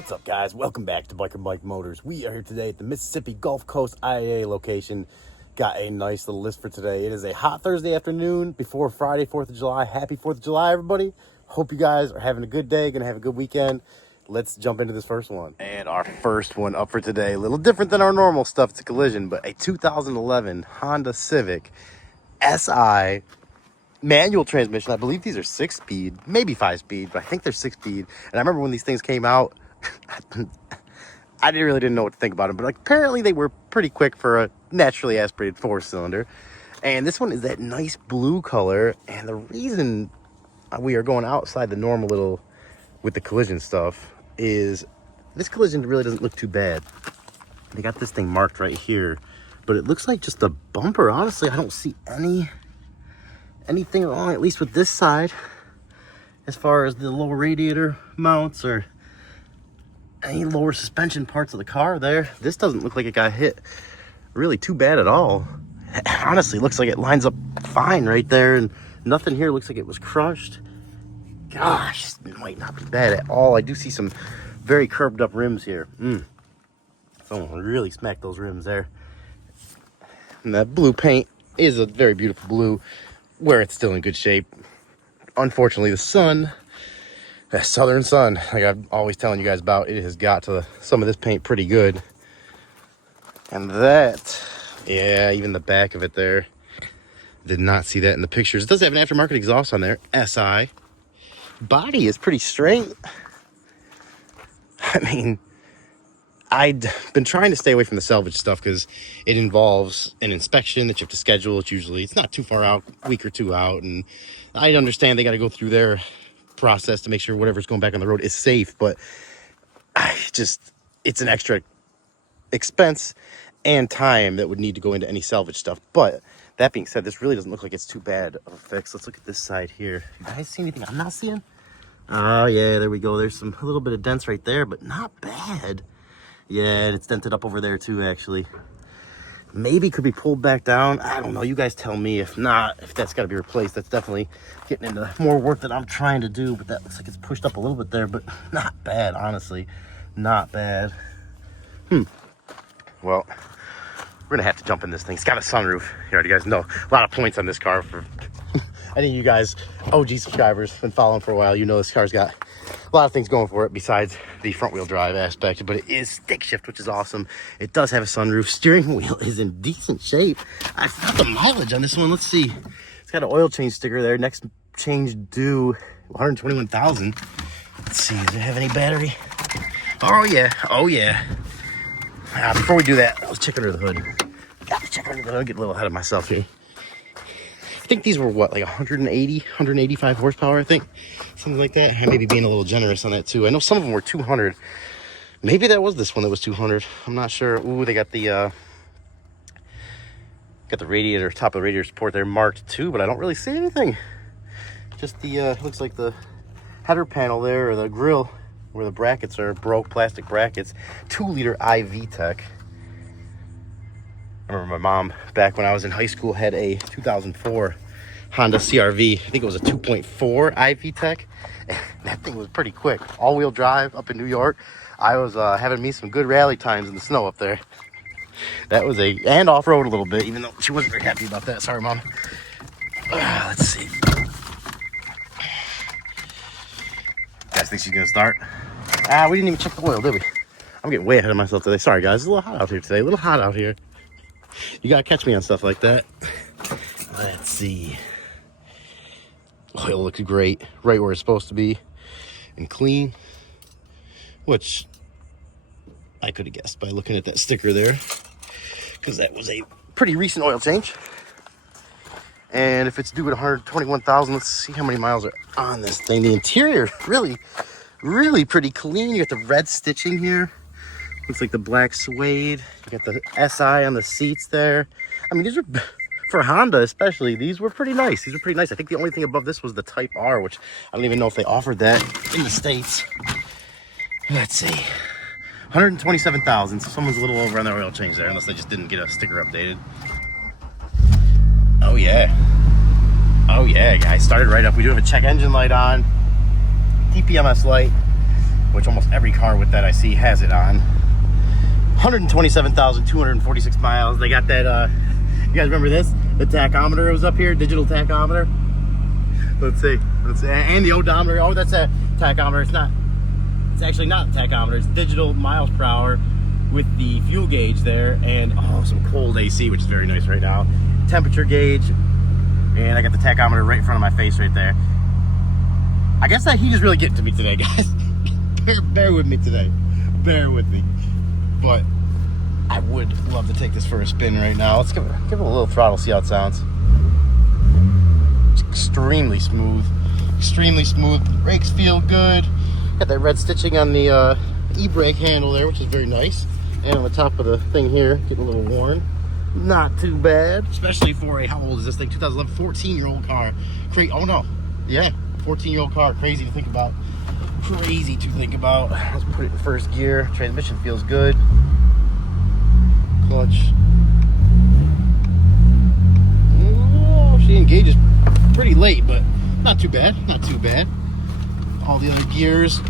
What's up, guys? Welcome back to Biker Bike Motors. We are here today at the Mississippi Gulf Coast IAAI location. Got a nice little list for today. It is a hot Thursday afternoon before Friday, 4th of July. Happy 4th of July, everybody. Hope you guys are having a good day, gonna have a good weekend. Let's jump into this first one. And our first one up for today, a little different than our normal stuff. It's a collision, but a 2011 Honda Civic SI manual transmission. I believe these are 6-speed, maybe 5-speed, but I think they're 6-speed. And I remember when these things came out, I really didn't know what to think about them, but like, apparently they were pretty quick for a naturally aspirated 4-cylinder. And this one is that nice blue color. And the reason we are going outside the normal little with the collision stuff is this collision really doesn't look too bad. They got this thing marked right here, but it looks like just a bumper. Honestly, I don't see anything wrong, at least with this side, as far as the lower radiator mounts or any lower suspension parts of the car there. This doesn't look like it got hit really too bad at all. It honestly looks like it lines up fine right there, and nothing here looks like it was crushed. Gosh, it might not be bad at all. I do see some very curved up rims here. Someone really smacked those rims there. And that blue paint is a very beautiful blue, where it's still in good shape. Unfortunately, the sun, that southern sun, like I'm always telling you guys about, it has got to some of this paint pretty good. And that, yeah, even the back of it there, did not see that in the pictures. It does have an aftermarket exhaust on there, SI. Body is pretty straight. I mean, I'd been trying to stay away from the salvage stuff because it involves an inspection that you have to schedule. It's not too far out, a week or two out. And I understand they got to go through their process to make sure whatever's going back on the road is safe. But it's an extra expense and time that would need to go into any salvage stuff. But that being said, this really doesn't look like it's too bad of a fix. Let's look at this side here. You guys see anything I'm not seeing? Oh, yeah, there we go. There's a little bit of dents right there, but not bad. Yeah, and it's dented up over there too, actually. Maybe could be pulled back down. I don't know. You guys tell me. If not, if that's got to be replaced, that's definitely getting into more work that I'm trying to do. But that looks like it's pushed up a little bit there, but not bad, honestly. Not bad. Well, we're going to have to jump in this thing. It's got a sunroof. You already guys know. A lot of points on this car. I think you guys, OG subscribers, been following for a while. You know this car's got a lot of things going for it besides the front wheel drive aspect, but it is stick shift, which is awesome. It does have a sunroof. Steering wheel is in decent shape. I forgot the mileage on this one. Let's see. It's got an oil change sticker there. Next change due 121,000. Let's see. Does it have any battery? Oh yeah. Oh yeah. Before we do that, let's check under the hood. Gotta check under the hood. I'll get a little ahead of myself here. I think these were what, like 185 horsepower, I think, something like that. I may be being a little generous on that too. I know some of them were 200. Maybe that was this one that was 200. I'm not sure. Ooh, they got the radiator, top of the radiator support there marked too, but I don't really see anything. Just the looks like the header panel there, or the grill where the brackets are broke, plastic brackets. 2-liter IV Tech. I remember my mom, back when I was in high school, had a 2004 Honda CR-V. I think it was a 2.4 IV Tech. That thing was pretty quick. All-wheel drive up in New York. I was having me some good rally times in the snow up there. That was and off-road a little bit, even though she wasn't very happy about that. Sorry, Mom. Let's see. You guys think she's going to start? We didn't even check the oil, did we? I'm getting way ahead of myself today. Sorry, guys. It's a little hot out here today. A little hot out here. You gotta catch me on stuff like that. Let's see. Oil looks great, right where it's supposed to be, and clean, which I could have guessed by looking at that sticker there, because that was a pretty recent oil change. And if it's due at 121,000, let's see how many miles are on this thing. The interior, really pretty clean. You got the red stitching here. Looks like the black suede. You got the SI on the seats there. I mean, these are, for Honda especially, these were pretty nice. I think the only thing above this was the Type R, which I don't even know if they offered that in the States. Let's see. 127,000. So someone's a little over on their oil change there, unless they just didn't get a sticker updated. Oh yeah. Oh yeah, guys. Started right up. We do have a check engine light on. TPMS light. which almost every car with that I see has it on. 127,246 miles. They got that, you guys remember this? The tachometer was up here, digital tachometer. Let's see. And the odometer. Oh, that's a tachometer. It's actually not a tachometer. It's digital miles per hour with the fuel gauge there. And, oh, some cold AC, which is very nice right now. Temperature gauge. And I got the tachometer right in front of my face right there. I guess that heat is really getting to me today, guys. bear with me today. Bear with me. But I would love to take this for a spin right now. Let's give it a little throttle, see how it sounds. It's extremely smooth. Extremely smooth. The brakes feel good. Got that red stitching on the e-brake handle there, which is very nice. And on the top of the thing here, getting a little worn. Not too bad. Especially for a, how old is this thing? 2011, 14-year-old car. Oh no. Yeah, 14-year-old car. Crazy to think about. Crazy to think about. Let's put it in first gear. Transmission feels good. Clutch. Oh, she engages pretty late, but not too bad. Not too bad. All the other gears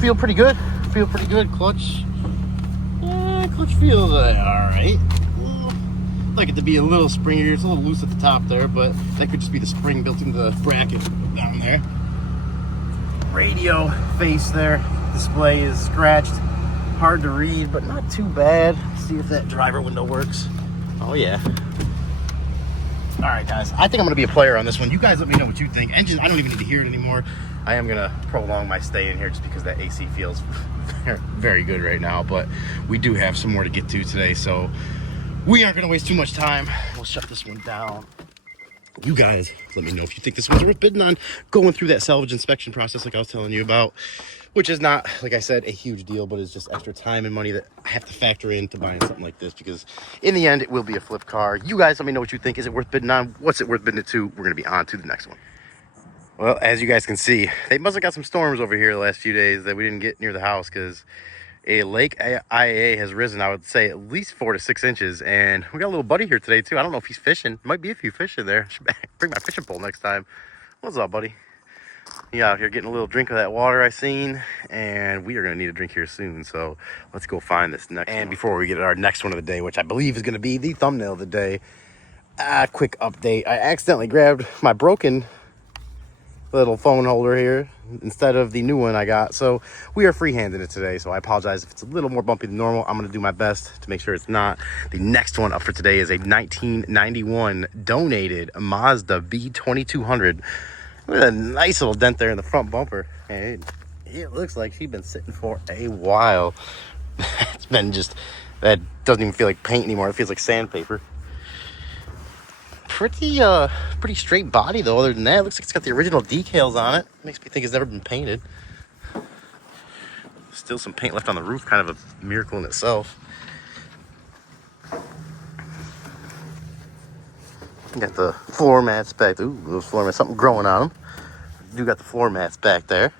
feel pretty good. Feel pretty good. Clutch. Yeah, clutch feels alright. Like it to be a little springier. It's a little loose at the top there, but that could just be the spring built into the bracket down there. Radio face there. Display is scratched. Hard to read, but not too bad. See if that driver window works. Oh yeah. All right, guys. I think I'm gonna be a player on this one. You guys let me know what you think. Engine, I don't even need to hear it anymore. I am gonna prolong my stay in here just because that AC feels very good right now. But we do have some more to get to today, so we aren't gonna waste too much time. We'll shut this one down. You guys, let me know if you think this one's worth bidding on. Going through that salvage inspection process like I was telling you about, which is not, like I said, a huge deal, but it's just extra time and money that I have to factor into buying something like this, because in the end, it will be a flip car. You guys let me know what you think. Is it worth bidding on? What's it worth bidding to? We're gonna be on to the next one. Well, as you guys can see, they must have got some storms over here the last few days that we didn't get near the house, because a lake IAAI has risen, I would say, at least 4 to 6 inches. And we got a little buddy here today, too. I don't know if he's fishing. Might be a few fish in there. Should bring my fishing pole next time. What's up, buddy? You out here getting a little drink of that water I seen. And we are going to need a drink here soon. So let's go find this next one. Before we get to our next one of the day, which I believe is going to be the thumbnail of the day, quick update. I accidentally grabbed my broken little phone holder here instead of the new one I got, so we are freehanding it today. So I apologize if it's a little more bumpy than normal. I'm going to do my best to make sure it's not. The next one up for today is a 1991 donated Mazda V2200 with a nice little dent there in the front bumper, and it looks like she's been sitting for a while. It's been just, that doesn't even feel like paint anymore. It feels like sandpaper. Pretty straight body though. Other than that, it looks like it's got the original decals on it. Makes me think it's never been painted. Still some paint left on the roof, kind of a miracle in itself. Got the floor mats back. Ooh, those floor mats, something growing on them. Do got the floor mats back there.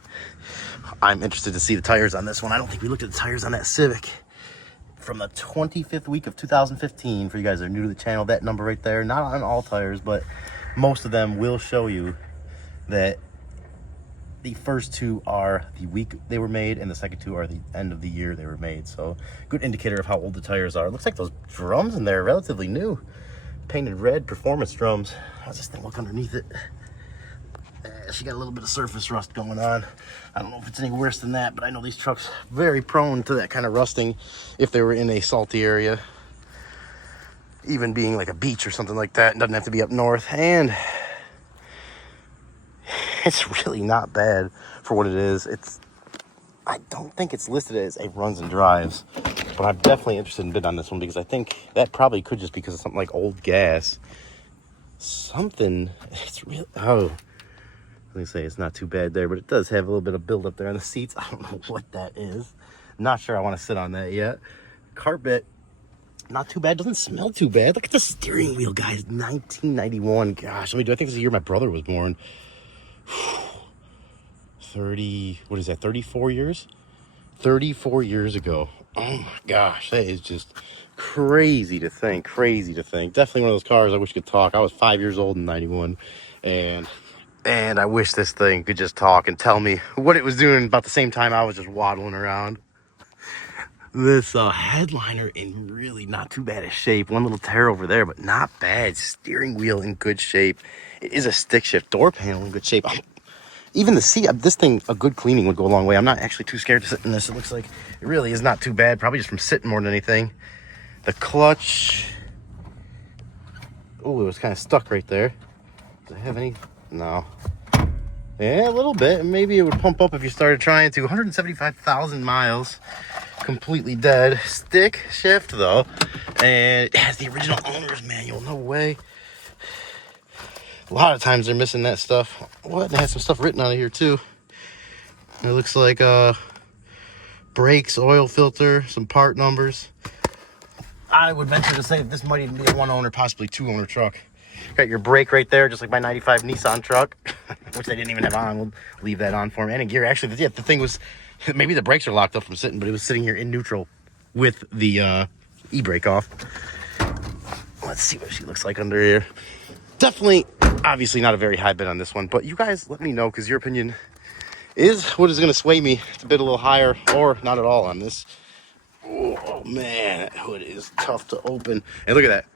I'm interested to see the tires on this one. I don't think we looked at the tires on that Civic from the 25th week of 2015. For you guys that are new to the channel, that number right there, not on all tires, but most of them will show you that the first two are the week they were made and the second two are the end of the year they were made. So good indicator of how old the tires are. It looks like those drums in there are relatively new. Painted red performance drums. How's this thing look underneath it? She got a little bit of surface rust going on. I don't know if it's any worse than that, but I know these trucks are very prone to that kind of rusting if they were in a salty area. Even being like a beach or something like that. It doesn't have to be up north. And it's really not bad for what it is. I don't think it's listed as a runs and drives, but I'm definitely interested in bidding on this one because I think that probably could just be because of something like old gas. Something, it's real, oh. Let me say it's not too bad there, but it does have a little bit of build up there on the seats. I don't know what that is. Not sure I want to sit on that yet. Carpet, not too bad. Doesn't smell too bad. Look at the steering wheel, guys. 1991. Gosh, I think it's the year my brother was born. 30, what is that, 34 years? 34 years ago. Oh my gosh, that is just crazy to think. Definitely one of those cars I wish could talk. I was 5 years old in 91, and And I wish this thing could just talk and tell me what it was doing about the same time I was just waddling around. This headliner in really not too bad of shape. One little tear over there, but not bad. Steering wheel in good shape. It is a stick shift. Door panel in good shape. Even the seat, this thing, a good cleaning would go a long way. I'm not actually too scared to sit in this. It looks like it really is not too bad. Probably just from sitting more than anything. The clutch. Oh, it was kind of stuck right there. Does it have any? No. Yeah, a little bit. Maybe it would pump up if you started trying to. 175,000 miles. Completely dead. Stick shift though, and it has the original owner's manual. No way. A lot of times they're missing that stuff. What? It has some stuff written on it here too. It looks like brakes, oil filter, some part numbers. I would venture to say that this might even be a one owner, possibly two owner truck. Got your brake right there, just like my 95 Nissan truck, which they didn't even have on. We'll leave that on for them. And in gear, actually, yeah, the thing was, maybe the brakes are locked up from sitting, but it was sitting here in neutral with the e-brake off. Let's see what she looks like under here. Definitely, obviously not a very high bid on this one, but you guys let me know, because your opinion is what is going to sway me to bid a little higher or not at all on this. Oh man, that hood is tough to open. And look at that.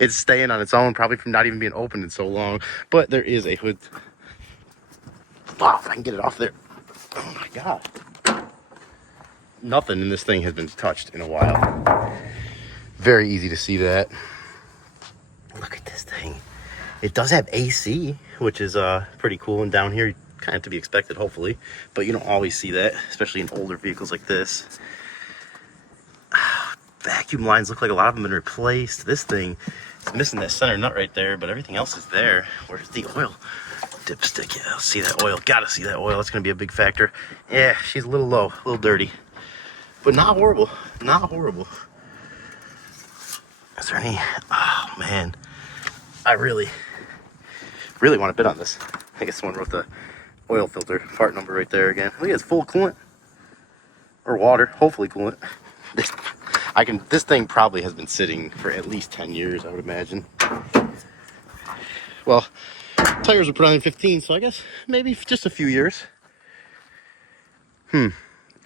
It's staying on its own, probably from not even being opened in so long. But there is a hood. Wow, if I can get it off there. Oh my God. Nothing in this thing has been touched in a while. Very easy to see that. Look at this thing. It does have AC, which is pretty cool. And down here, kind of to be expected, hopefully. But you don't always see that, especially in older vehicles like this. Vacuum lines look like a lot of them have been replaced. This thing is missing that center nut right there, but everything else is there. Where's the oil dipstick? Yeah, I'll see that oil. Gotta see that oil. It's gonna be a big factor. Yeah, she's a little low, a little dirty, but not horrible. Not horrible. Is there any? Oh man, I really want to bid on this. I guess someone wrote the oil filter part number right there again. Look, it's full coolant or water. Hopefully coolant. This thing probably has been sitting for at least 10 years, I would imagine. Well, tires were put on in 15, so I guess maybe just a few years.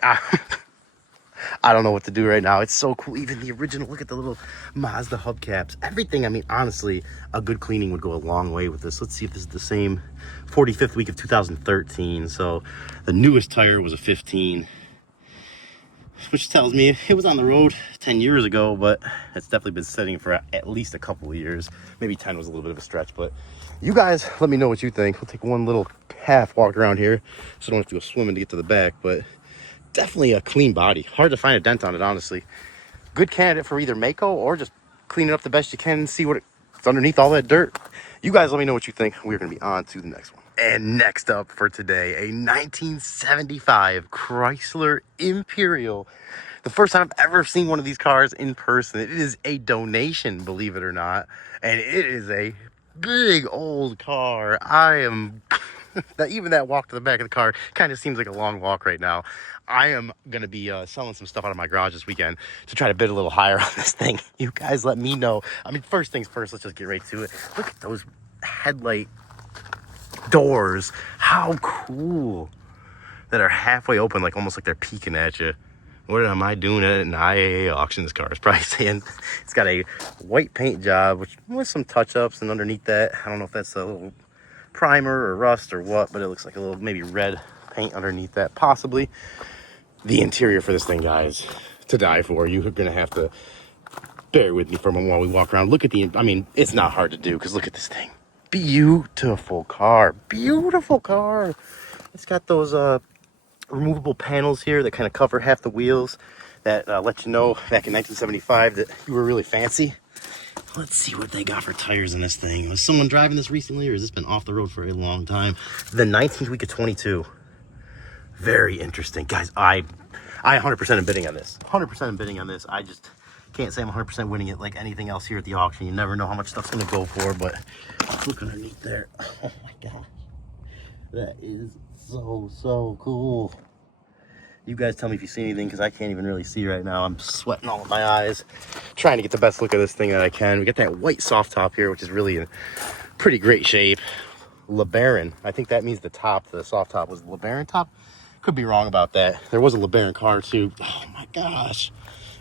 I don't know what to do right now. It's so cool. Even the original, look at the little Mazda hubcaps. Everything, I mean, honestly, a good cleaning would go a long way with this. Let's see if this is the same 45th week of 2013. So the newest tire was a 15. Which tells me it was on the road 10 years ago, but it's definitely been sitting for at least a couple of years. Maybe 10 was a little bit of a stretch, but you guys let me know what you think. We'll take one little half walk around here, so I don't have to go swimming to get to the back, but definitely a clean body. Hard to find a dent on it, honestly. Good candidate for either Mako or just clean it up the best you can and see what's underneath all that dirt. You guys let me know what you think. We're going to be on to the next one. And next up for today, a 1975 Chrysler Imperial. The first time I've ever seen one of these cars in person. It is a donation, believe it or not. And it is a big old car. Even that walk to the back of the car kind of seems like a long walk right now. I am going to be selling some stuff out of my garage this weekend to try to bid a little higher on this thing. You guys let me know. I mean, first things first, let's just get right to it. Look at those headlight doors. How cool. That are halfway open, like almost like they're peeking at you. What am I doing at an IAAI auction? This car is probably saying. It's got a white paint job, which with some touch-ups, and underneath that, I don't know if that's a little primer or rust or what, but it looks like a little maybe red paint underneath that, possibly. The interior for this thing, guys, to die for. You're gonna have to bear with me for a moment while we walk around. Look at I mean, it's not hard to do, because look at this thing. Beautiful car. Beautiful car. It's got those removable panels here that kind of cover half the wheels that let you know back in 1975 that you were really fancy. Let's see what they got for tires in this thing. Was someone driving this recently, or has this been off the road for a long time? The 19th week of 22. Very interesting. Guys, I 100% am bidding on this. 100% am bidding on this. I just can't say I'm 100% winning it like anything else here at the auction. You never know how much stuff's going to go for, but look underneath there. Oh my gosh. That is so cool. You guys tell me if you see anything, because I can't even really see right now. I'm sweating all of my eyes trying to get the best look of this thing that I can. We got that white soft top here, which is really in pretty great shape. LeBaron. I think that means the top, the soft top was LeBaron top. Could be wrong about that. There was a LeBaron car too. Oh my gosh.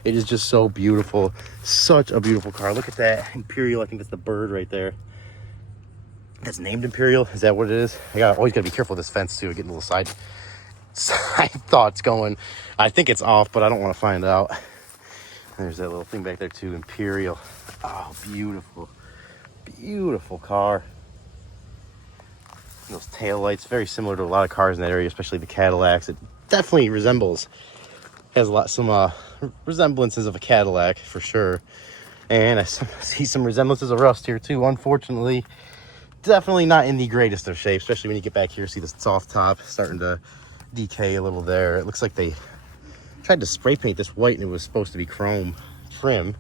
It is just so beautiful. Such a beautiful car. Look at that Imperial. I think that's the bird right there. That's named Imperial. Is that what it is? Always gotta be careful with this fence too. Getting a little side thoughts going. I think it's off, but I don't want to find out. There's that little thing back there too. Imperial. Oh, beautiful. Beautiful car. Those tail lights, very similar to a lot of cars in that area, especially the Cadillacs. It definitely has some resemblances of a Cadillac for sure. And I see some resemblances of rust here too, unfortunately. Definitely not in the greatest of shape, especially when you get back here, see the soft top starting to decay a little there. It looks like they tried to spray paint this white and it was supposed to be chrome trim.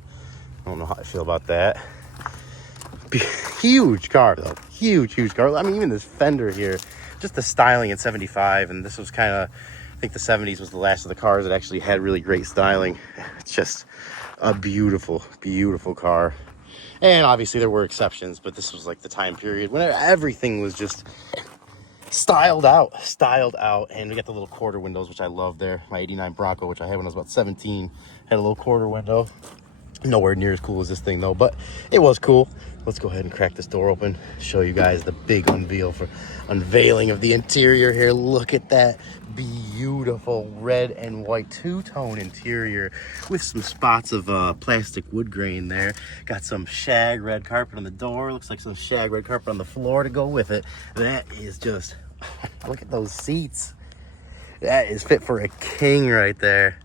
I don't know how I feel about that. Huge car though, huge car. I mean, even this fender here, just the styling in 75, and this was kind of, I think the 70s was the last of the cars that actually had really great styling. It's just a beautiful car. And obviously there were exceptions, but this was like the time period when everything was just styled out. And we got the little quarter windows, which I love there. My 89 Bronco, which I had when I was about 17, had a little quarter window. Nowhere near as cool as this thing though, but it was cool. Let's go ahead and crack this door open, show you guys the big unveiling of the interior here. Look at that beautiful red and white two-tone interior with some spots of plastic wood grain there. Got some shag red carpet on the door. Looks like some shag red carpet on the floor to go with it. That is just, look at those seats. That is fit for a king right there.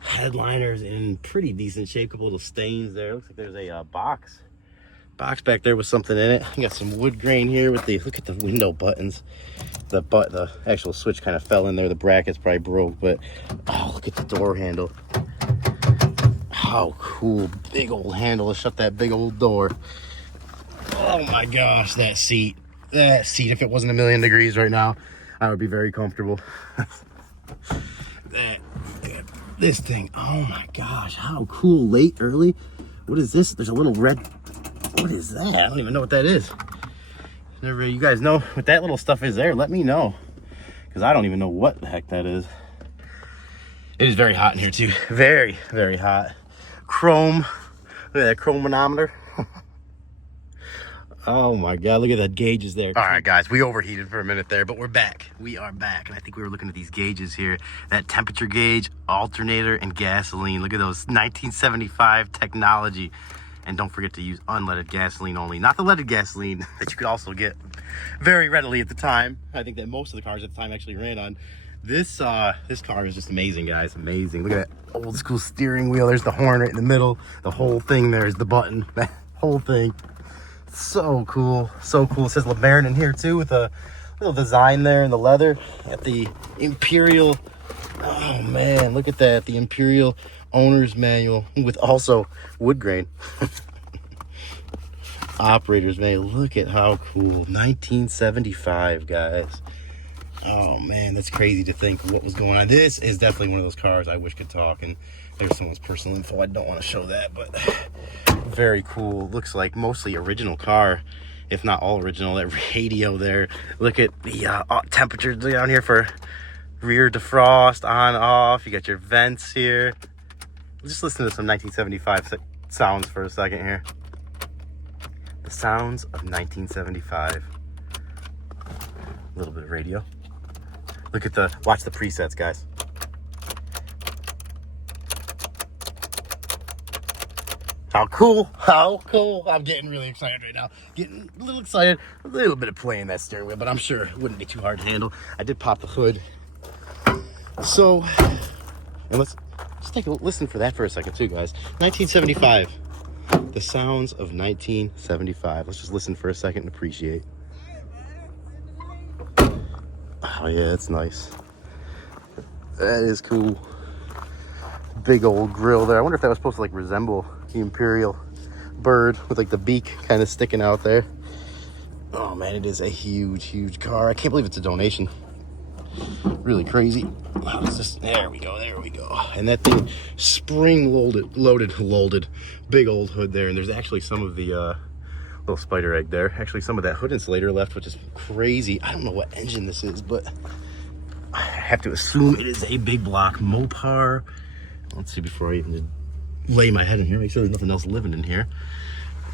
Headliners in pretty decent shape. Couple little stains there. Looks like there's a box back there with something in it. You got some wood grain here with the, look at the window buttons. The actual switch kind of fell in there. The brackets probably broke, but oh, look at the door handle. How cool. Big old handle to shut that big old door. Oh my gosh, that seat, if it wasn't 1,000,000 degrees right now, I would be very comfortable. This thing, oh my gosh, how cool. Late, early. What is this? There's a little red, what is that? I don't even know what that is. You guys know what that little stuff is there? Let me know, because I don't even know what the heck that is. It is very hot in here too. Very hot. Chrome. Look at that chrome manometer. Oh my God, look at that gauges there. All right, guys, we overheated for a minute there, but we're back. We are back, and I think we were looking at these gauges here. That temperature gauge, alternator, and gasoline. Look at those 1975 technology. And don't forget to use unleaded gasoline only, not the leaded gasoline that you could also get very readily at the time. I think that most of the cars at the time actually ran on. This car is just amazing, guys. Amazing. Look at that old school steering wheel. There's the horn right in the middle. The whole thing there is the button. That whole thing. So cool. So cool. It says LeBaron in here too with a little design there in the leather. At the Imperial. Oh man, look at that. The Imperial owner's manual with also wood grain. Operator's manual. Look at how cool. 1975, guys. Oh man, that's crazy to think what was going on. This is definitely one of those cars I wish could talk, and there's someone's personal info. I don't want to show that, but very cool. Looks like mostly original car, if not all original. That radio there. Look at the temperatures down here for rear defrost, on, off. You got your vents here. Just listen to some 1975 sounds for a second here. The sounds of 1975. A little bit of radio. Look at watch the presets, guys. How cool, how cool. I'm getting really excited right now. Getting a little excited. A little bit of play in that steering wheel, but I'm sure it wouldn't be too hard to handle. I did pop the hood. So, and let's just take a listen for that for a second too, guys. 1975. The sounds of 1975. Let's just listen for a second and appreciate. Oh yeah, it's nice. That is cool. Big old grill there. I wonder if that was supposed to like resemble the Imperial bird with like the beak kind of sticking out there. Oh man, it is a huge car. I can't believe it's a donation. Really crazy. Wow, there we go. And that thing spring loaded big old hood there. And there's actually some of the Little spider egg there. Actually, some of that hood insulator left, which is crazy. I don't know what engine this is, but I have to assume it is a big block Mopar. Let's see before I even lay my head in here. Make sure there's nothing else living in here.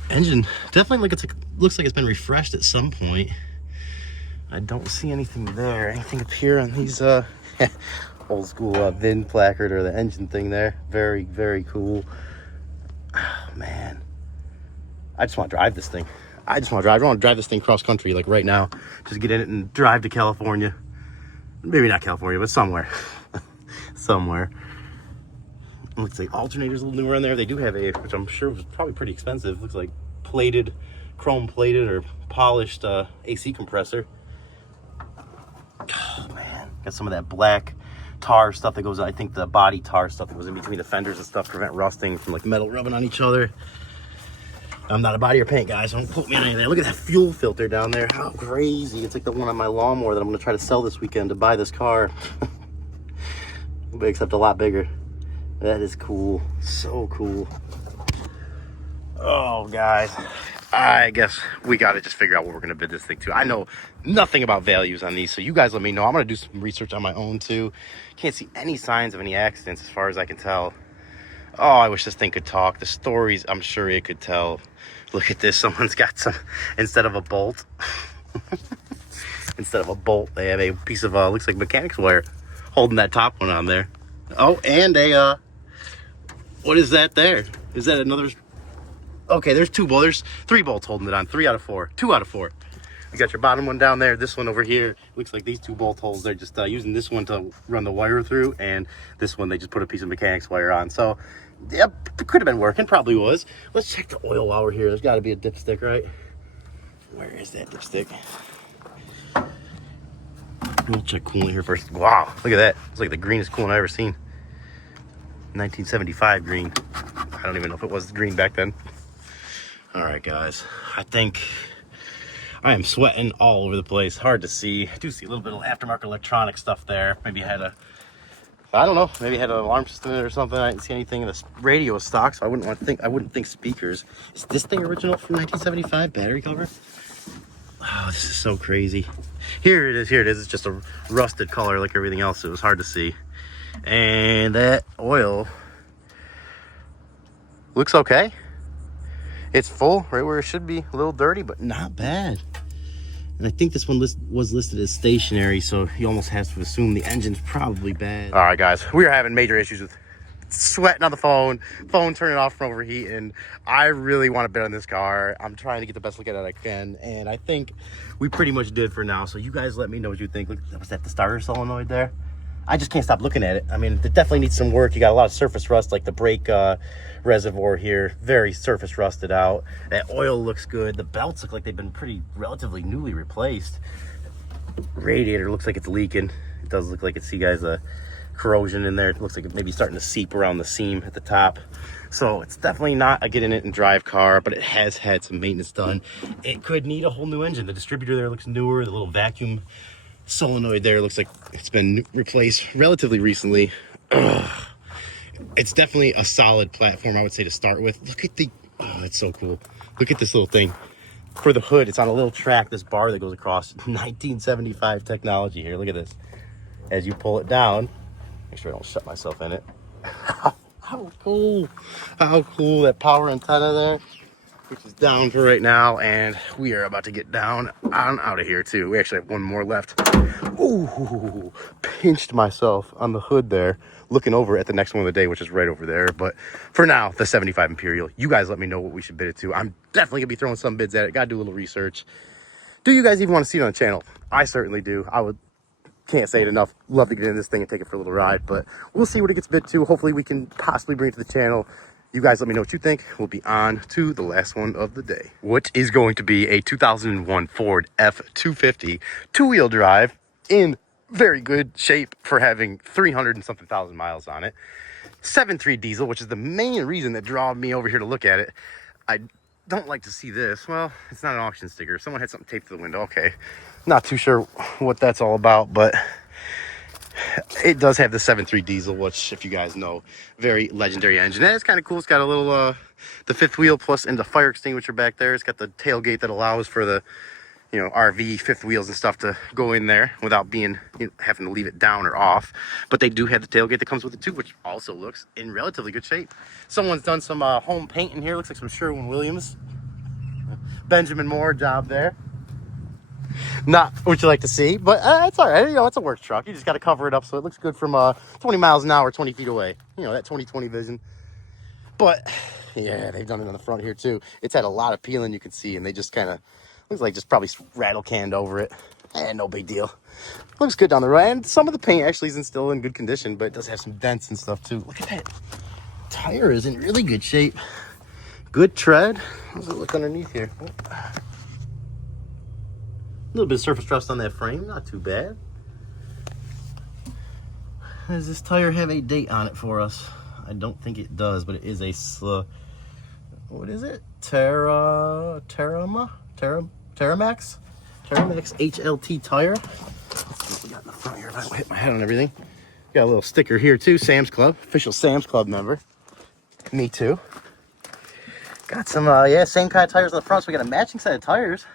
Engine definitely looks like it's been refreshed at some point. I don't see anything there. Anything up here on these old school VIN placard or the engine thing there. Very, very cool. Oh, man. I just want to drive this thing. I want to drive this thing cross country like right now. Just get in it and drive to California. Maybe not California, but somewhere. Somewhere. Looks like alternator's a little newer on there. They do have a, which I'm sure was probably pretty expensive. Looks like plated, chrome plated or polished AC compressor. Oh man, got some of that black tar stuff that goes, I think the body tar stuff that goes in between the fenders and stuff, prevent rusting from like metal rubbing on each other. I'm not a body or paint guy, so don't quote me on any of that. Look at that fuel filter down there. How crazy. It's like the one on my lawnmower that I'm going to try to sell this weekend to buy this car. Except a lot bigger. That is cool. So cool. Oh, guys. I guess we got to just figure out what we're going to bid this thing to. I know nothing about values on these, so you guys let me know. I'm going to do some research on my own, too. Can't see any signs of any accidents as far as I can tell. Oh, I wish this thing could talk. The stories, I'm sure it could tell. Look at this. Someone's got some, instead of a bolt, they have a piece of, looks like mechanics wire holding that top one on there. Oh, and a, what is that there? Is that another? Okay, there's there's 3 bolts holding it on. 3 out of 4. 2 out of 4. You got your bottom one down there. This one over here looks like these 2 bolt holes. They're just using this one to run the wire through, and this one they just put a piece of mechanics wire on. So, yep, it could have been working. Probably was. Let's check the oil while we're here. There's got to be a dipstick, right? Where is that dipstick? We'll check coolant here first. Wow, look at that. It's like the greenest coolant I've ever seen. 1975 green. I don't even know if it was green back then. All right, guys. I think I am sweating all over the place. Hard to see. I do see a little bit of aftermarket electronic stuff there. Maybe had a, I don't know, maybe had an alarm system in it or something. I didn't see anything in the radio stock, so I wouldn't think speakers. Is this thing original from 1975? Battery cover? Oh, this is so crazy. Here it is. It's just a rusted color like everything else. It was hard to see. And that oil looks okay. It's full, right where it should be. A little dirty, but not bad. And I think this one was listed as stationary, so he almost has to assume the engine's probably bad. All right, guys, we are having major issues with sweating on the phone turning off from overheating. I really want to bid on this car. I'm trying to get the best look at it I can, and I think we pretty much did for now. So you guys let me know what you think. Look, was that the starter solenoid there? I just can't stop looking at it. I mean, it definitely needs some work. You got a lot of surface rust, like the brake reservoir here, very surface rusted out. That oil looks good. The belts look like they've been relatively newly replaced. Radiator looks like it's leaking. It does look like it's, see guys, corrosion in there. It looks like it may be starting to seep around the seam at the top. So it's definitely not a get in it and drive car, but it has had some maintenance done. It could need a whole new engine. The distributor there looks newer. The little vacuum solenoid there looks like it's been replaced relatively recently. Ugh. It's definitely a solid platform, I would say, to start with. Look at the, oh, that's so cool. Look at this little thing. For the hood, it's on a little track, this bar that goes across. 1975 technology here. Look at this. As you pull it down, make sure I don't shut myself in it. How cool. How cool, that power antenna there, which is down for right now, and we are about to get down on out of here too. We actually have one more left. Ooh, pinched myself on the hood there, looking over at the next one of the day, which is right over there. But for now, the 75 Imperial. You guys let me know what we should bid it to. I'm definitely gonna be throwing some bids at it. Gotta do a little research. Do you guys even want to see it on the channel? I certainly do. Can't say it enough. Love to get in this thing and take it for a little ride, but we'll see what it gets bid to. Hopefully we can possibly bring it to the channel. You guys let me know what you think. We'll be on to the last one of the day, which is going to be a 2001 Ford F250 two-wheel drive in very good shape for having 300 and something thousand miles on it. 7.3 diesel, which is the main reason that drew me over here to look at it. I don't like to see this. Well, it's not an auction sticker. Someone had something taped to the window. Okay. Not too sure what that's all about, but it does have the 7.3 diesel, which, if you guys know, very legendary engine. And it's kind of cool. It's got a little the fifth wheel plus and the fire extinguisher back there. It's got the tailgate that allows for the, you know, RV fifth wheels and stuff to go in there without being, you know, having to leave it down or off. But they do have the tailgate that comes with it too, which also looks in relatively good shape. Someone's done some home paint in here. Looks like some Sherwin-Williams, Benjamin Moore job there. Not what you like to see, but it's all right. You know, it's a work truck. You just got to cover it up so it looks good from 20 miles an hour, 20 feet away. You know, that 20/20 vision. But yeah, they've done it on the front here too. It's had a lot of peeling, you can see, and they just kind of looks like just probably rattle canned over it. No big deal. Looks good down the road. And some of the paint actually isn't still in good condition, but it does have some dents and stuff too. Look at that. Tire is in really good shape. Good tread. How's it look underneath here? A little bit of surface rust on that frame, not too bad. Does this tire have a date on it for us? I don't think it does, but it is a what is it? Terramax HLT tire. Let's see what we got in the front here. If I don't hit my head on everything. Got a little sticker here too. Sam's Club, official Sam's Club member. Me too. Got some yeah, same kind of tires on the front. So we got a matching set of tires.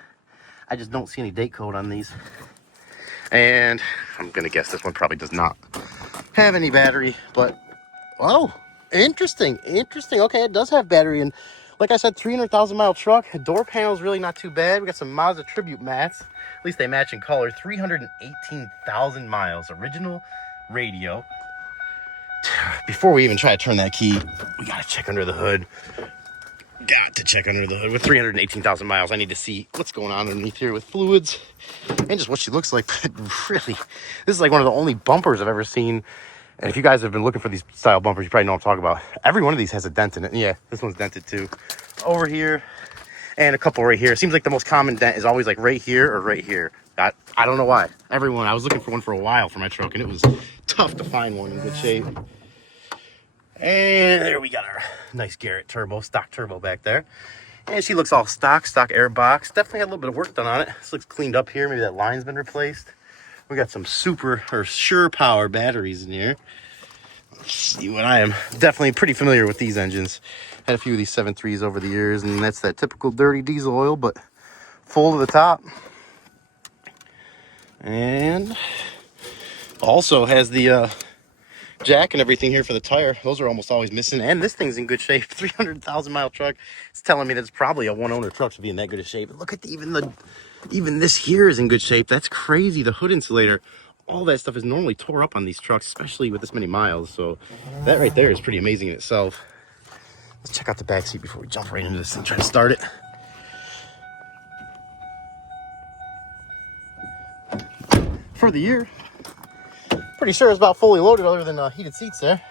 I just don't see any date code on these. And I'm gonna guess this one probably does not have any battery, but oh, interesting. Okay, it does have battery, and like I said, 300,000 mile truck. Door panel's really not too bad. We got some Mazda tribute mats. At least they match in color. 318,000 miles. Original radio. Before we even try to turn that key, we gotta check under the hood. Got to check under the hood. With 318,000 miles, I need to see what's going on underneath here with fluids and just what she looks like. But really, this is like one of the only bumpers I've ever seen. And if you guys have been looking for these style bumpers, you probably know what I'm talking about. Every one of these has a dent in it. Yeah, this one's dented too. Over here and a couple right here. It seems like the most common dent is always like right here or right here. I don't know why. Everyone, I was looking for one for a while for my truck, and it was tough to find one in good shape. And there we got our nice Garrett turbo, stock turbo back there. And she looks all stock air box. Definitely had a little bit of work done on it. This looks cleaned up here. Maybe that line's been replaced. We got some sure power batteries in here. Let's see what I am definitely pretty familiar with these engines. Had a few of these 7.3s over the years, and that's that typical dirty diesel oil, but full to the top. And also has the jack and everything here for the tire. Those are almost always missing, and this thing's in good shape. 300,000 mile truck. It's telling me that it's probably a one owner truck to be in that good of shape. Look at even this here is in good shape. That's crazy. The hood insulator, all that stuff is normally tore up on these trucks, especially with this many miles. So that right there is pretty amazing in itself. Let's check out the back seat before we jump right into this and try to start it. For the year, pretty sure it's about fully loaded other than heated seats there.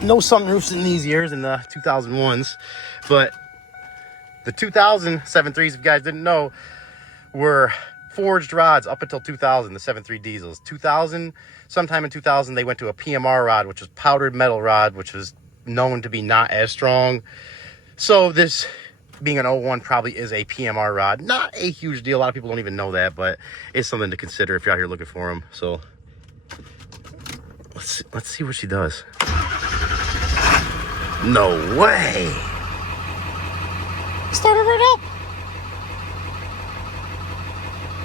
No sunroofs in these years, in the 2001s, but the 2000 7.3s, if you guys didn't know, were forged rods up until 2000, the 7.3 diesels. 2000, sometime in 2000, they went to a PMR rod, which was powdered metal rod, which was known to be not as strong. So this, being an 01, probably is a PMR rod. Not a huge deal. A lot of people don't even know that, but it's something to consider if you're out here looking for them. So let's see what she does. No way. Start it right up.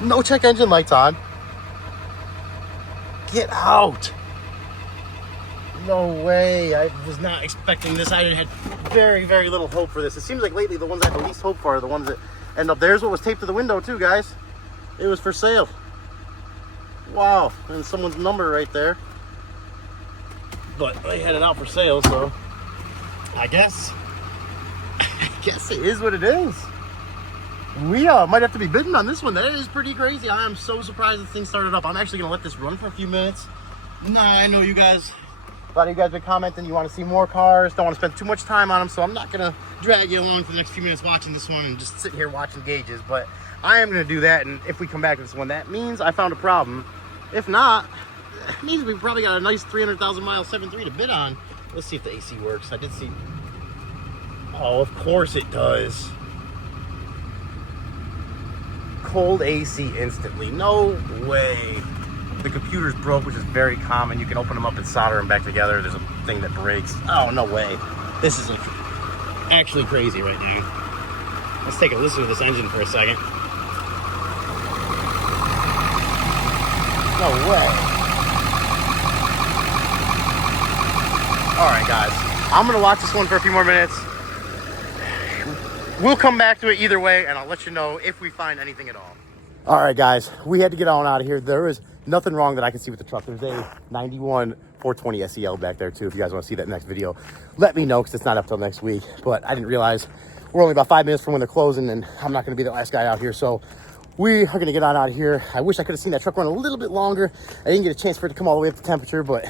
No check engine lights on. Get out. No way. I was not expecting this. I had very, very little hope for this. It seems like lately the ones I had the least hope for are the ones that end up. There's what was taped to the window too, guys. It was for sale. Wow. And someone's number right there. But they had it out for sale, so I guess it is what it is. We might have to be bidding on this one. That is pretty crazy. I am so surprised this thing started up. I'm actually gonna let this run for a few minutes. Nah, I know you guys, a lot of you guys have been commenting you want to see more cars, don't want to spend too much time on them, so I'm not gonna drag you along for the next few minutes watching this one and just sit here watching gauges. But I am gonna do that, and if we come back to this one, that means I found a problem. If not, it means we probably got a nice 300,000 mile 7.3 to bid on. Let's see if the AC works. I did see. Oh, of course it does. Cold AC instantly. No way. The computer's broke, which is very common. You can open them up and solder them back together. There's a thing that breaks. Oh, no way. This isn't. actually crazy right now. Let's take a listen to this engine for a second. No way. All right, guys. I'm going to watch this one for a few more minutes. We'll come back to it either way, and I'll let you know if we find anything at all. All right, guys. We had to get on out of here. There is nothing wrong that I can see with the truck. There's a 91 420 SEL back there, too. If you guys want to see that next video, let me know, because it's not up till next week. But I didn't realize we're only about 5 minutes from when they're closing, and I'm not going to be the last guy out here. So we are going to get on out of here. I wish I could have seen that truck run a little bit longer. I didn't get a chance for it to come all the way up to temperature, but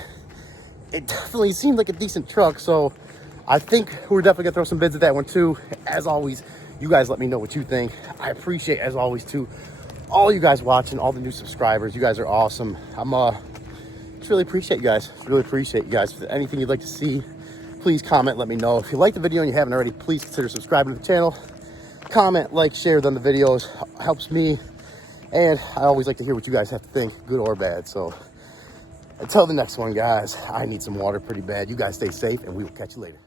it definitely seemed like a decent truck. So I think we're definitely going to throw some bids at that one, too. As always, you guys let me know what you think. I appreciate, as always, too, all you guys watching, all the new subscribers. You guys are awesome. Just really appreciate you guys. Really appreciate you guys. If anything you'd like to see, please comment, let me know. If you like the video and you haven't already, please consider subscribing to the channel. Comment, like, share on the videos. Helps me. And I always like to hear what you guys have to think, good or bad. So until the next one, guys, I need some water pretty bad. You guys stay safe, and we will catch you later.